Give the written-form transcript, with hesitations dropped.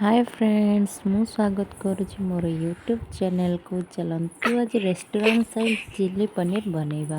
Hi friends मु स्वागत करुँच मोर YouTube channel को। चलतु आज रेस्टोरेंट स्टाइल चिली पनीर बनैबा।